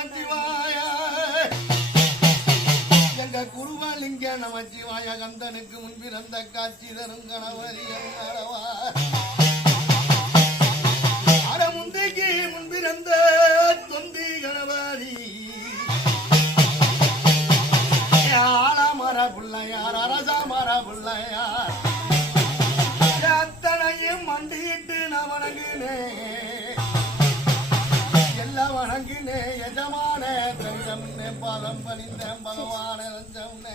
நமச்சிவாய. எங்க குருவலிங்க நமச்சிவாய கந்தனுக்கு முன்பிறந்த காட்சி தரும் கணவரி அட முந்தைக்கு முன்பிறந்த தொந்தி கணவரி ஆலமர பிள்ளையார் அரசமர பிள்ளையார். அத்தனையும் மண்டிட்டு நான் வணங்கினேன் பாதம் பணிந்தேன் பகவான ரஞ்சம்னே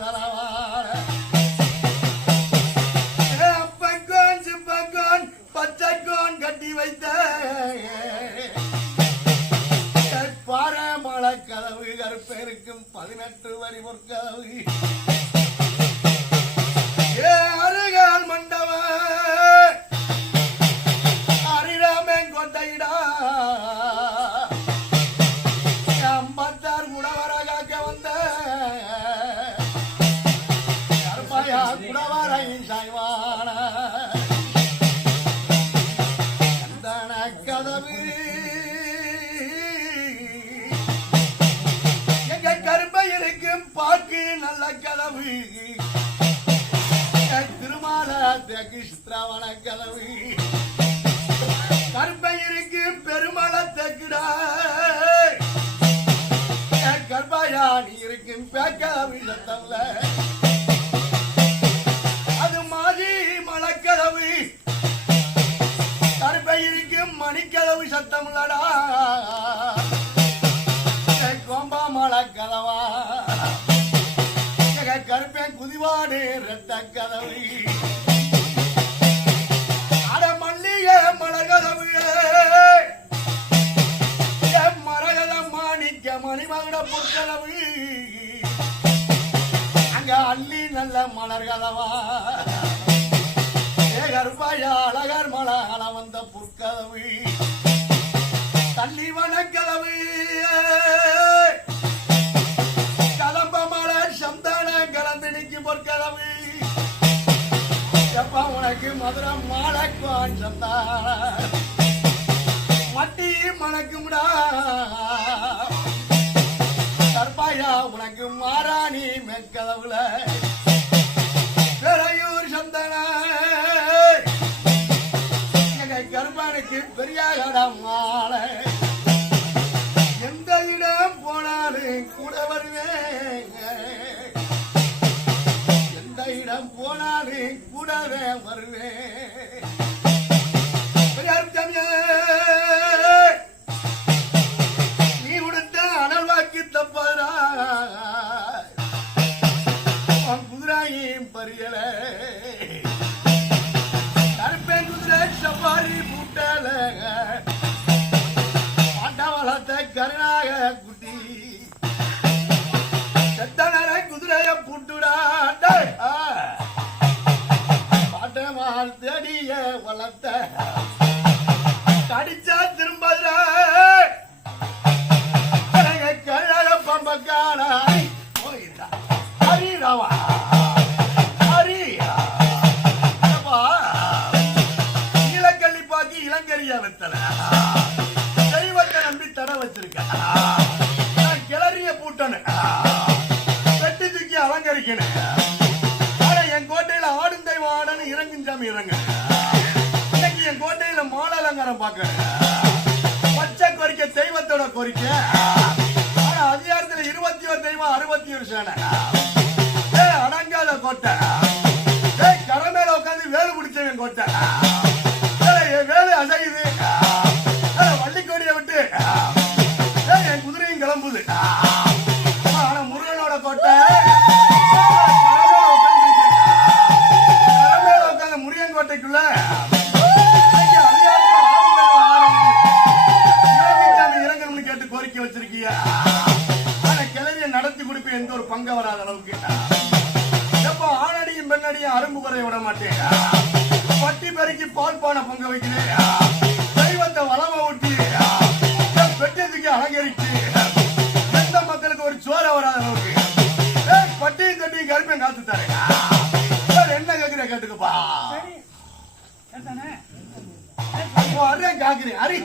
கதவு. திருமால கிருஷ்ணவன கதவு. கருப்பை பெருமள தக்குடா. கர்ப்பாயா இருக்கும் பேக்கதவு சத்தம்ல. அது மாதிரி மலக்கதவு. கருப்பை இருக்கும் மணிக்கதவு சத்தம்லடா. கோம்பா கருப்பேன் குதிவாடு ரெட்ட கதவு. அட மல்லிகை மலகதவு மரகத மாணிக்க மணிமகட பொற்கதவு. அங்க அள்ளி நல்ல மலர் கதவா ஏ அழகர் மலகல வந்த புற்கதவு. மதுரை மாலக்குவான் சந்தான மட்டி மணக்கும்டா. கற்பாயா உனக்கு மாறாணி மெக்கதவுல போனாலே கூடவே வருவேன். வளர்த்த. கடிச்சா திரும்பதுரா கழக பம்பக்கான ஹரி ராவா ஹரி நீலக்கல்லி பாக்கி இளங்கரியா வைத்தல. தெய்வத்தை நம்பி தடை வச்சிருக்க நான் கிளறிய பூட்டணும் வெட்டி தூக்கி அலங்கரிக்கணும் ஆனா என் கோட்டையில ஆடும் தெய்வம் ஆடன்னு இறங்கும் சாமி இறங்க அதிகாரம் பாக்குறாங்க பச்சை கோரிக்கை தெய்வத்தோட கோரிக்கை. அதிகாரத்துல இருபத்தி ஒரு தெய்வம் அறுபத்தி ஒரு சேனை அடங்காத கோட்டை. கரை மேல உட்காந்து வேலு பிடிச்சவன் கோட்டை. வேலு அசையுது. வள்ளிக்கோடியை விட்டு. என் குதிரையும் கிளம்புது. ஆனா முருகனோட கோட்டை. முருகன் கோட்டைக்குள்ள ஆனா கிளறிய நடத்தி கொடுப்பேன் எந்த ஒரு பங்க வராத அளவுக்கு. எப்போ ஆணடியும் பெண்ணடியும் அரும்பு குறைய விட மாட்டேன். பட்டி பெருக்கி பால் பானை பொங்க வைக்கிறேன். தெய்வத்தை வளம ஊட்டி பெட்டத்துக்கு அலங்கரிச்சு எந்த மக்களுக்கு ஒரு சோர வராத அளவுக்கு. பட்டியும் தட்டியும் கருப்பையும் காத்து தரேன். என்ன கேக்குற கேட்டுக்கப்பா. அறேன் காக்குறேன். அரி